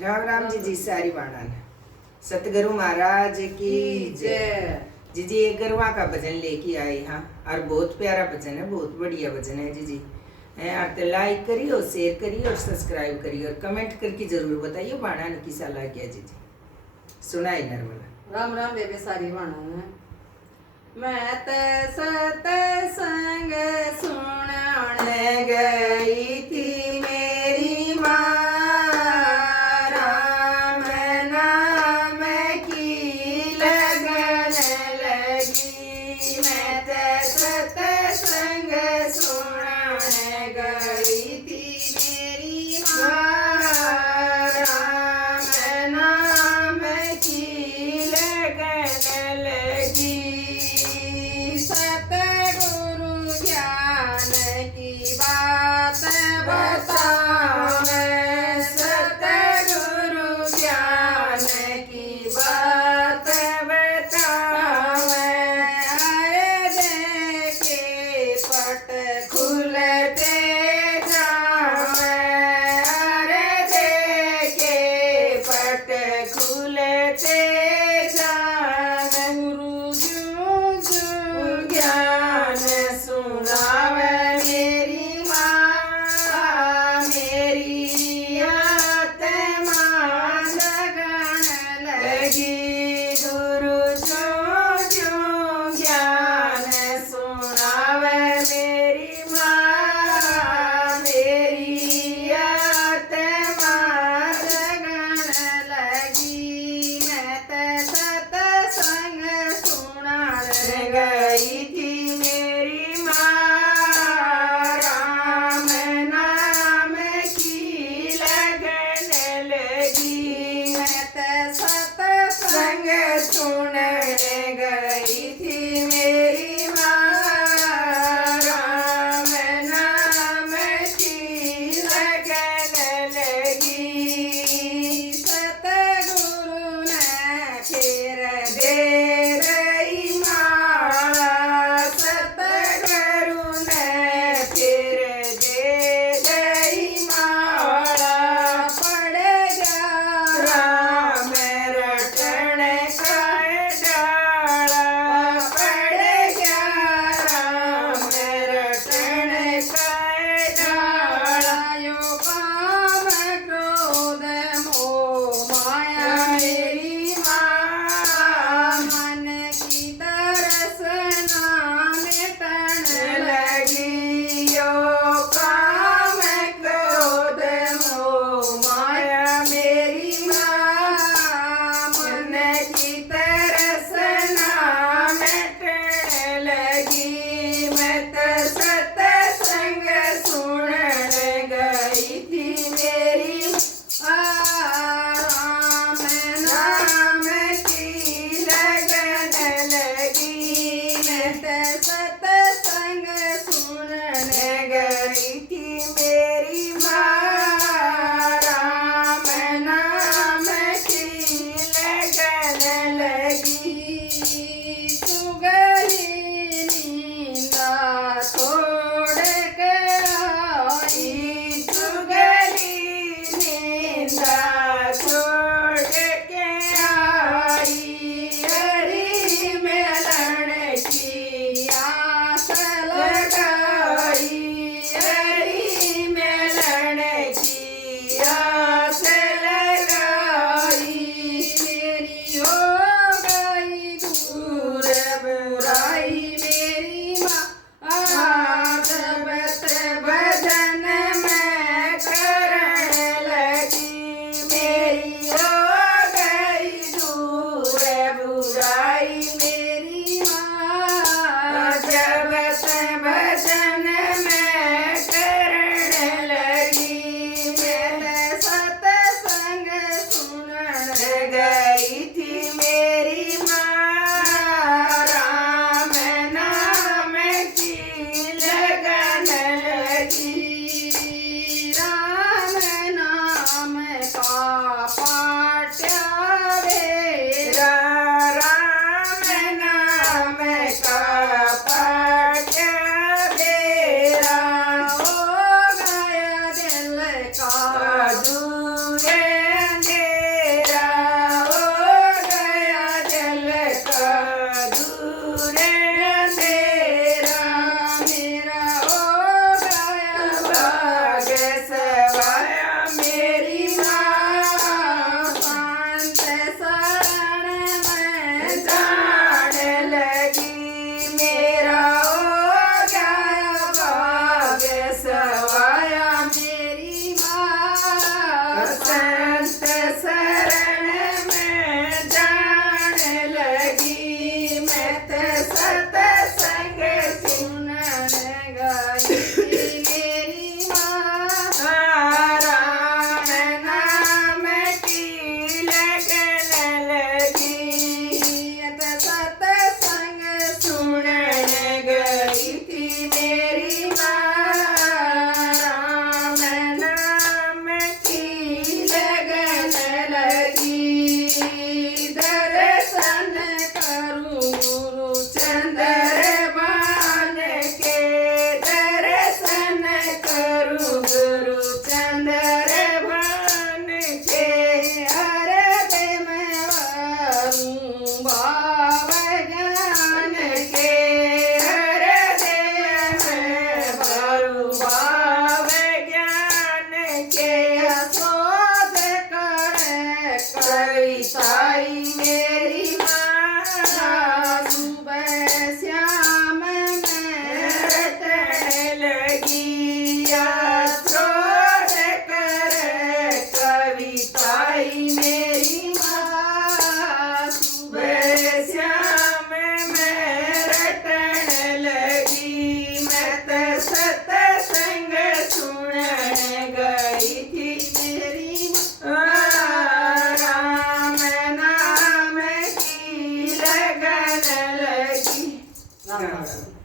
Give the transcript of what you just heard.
राम राम जी सारी बाणा ने सतगुरु महाराज की जय। जी एक गरवा का भजन लेके आए हाँ, और बहुत प्यारा भजन है, बहुत बढ़िया भजन है जी और तो लाइक करिए और शेयर करिए और सब्सक्राइब करिए और कमेंट करके जरूर बताइए बाणा ने किसा लग गया जी। सुनाई नर्मला। राम राम बेबे सारी बाणा ने मैं ते सत्संग सुनाने गई थी मेरी माँ राम नाम की लगन लगी। मैं ते सत्संग सुनाने गई थी मेरी माँ राम नाम की लगन लगी। सतगुरु ज्ञान की बात बताऊं मैं, सतगुरु ज्ञान की बात बताऊं मैं। अरे देखे पट खुलते जाऊं मैं, अरे देखे पट खुलते जाऊं। गुरु जो जो ज्ञान सुनावे मेरी माँ, मेरी आत्मा लगन लगी। गुरु जो जो ज्ञान सुनावे मेरी माँ, मेरी आत्मा लगन लगी। मैं ते सत्संग सुनाने गई थी मेरी माँ राम नाम की लगन लगी। मैं ते सत्संग सुनने गई थी मेरी माँ राम नाम की लगन लगी। सतगुरु ने फिर दे रही माला, सतगुरु ने फिर दे रही माला। पड़ गया राम रटन का डाला, पड़ गया राम रटन का डाला। यो काम क्रोध मोह माया मेरी माँ, मन की तरसना मिटन लगी। यो काम क्रोध मोह माया मेरी माँ, मन की तरसना मिटन लगी। मैं तो सत्संग सुनने गई थी मेरी राम नाम की लगन लगी। मैं तो सत्संग सुनने गई थी मेरी माँ राम नाम की लगन लगी। सुगली नींदा छोड़ के आई, सुगली नींदा छोड़ के आई। हरी मिलन की आस लगाई, हरी मिलन की आस लगाई। मेरी हो गई दूर बुराई मेरी माँ, जब भजन मैं करने लगी। मेरी हो गई दूर बुराई मेरी माँ, जब भजन मैं करने लगी। मैं सत्संग सुनने गई थी मेरी माँ राम नाम की लगन लगी। राम नाम का पाठ मेरा, राम नाम का पाठ मेरा। हो गया दिल का दूर राम राम।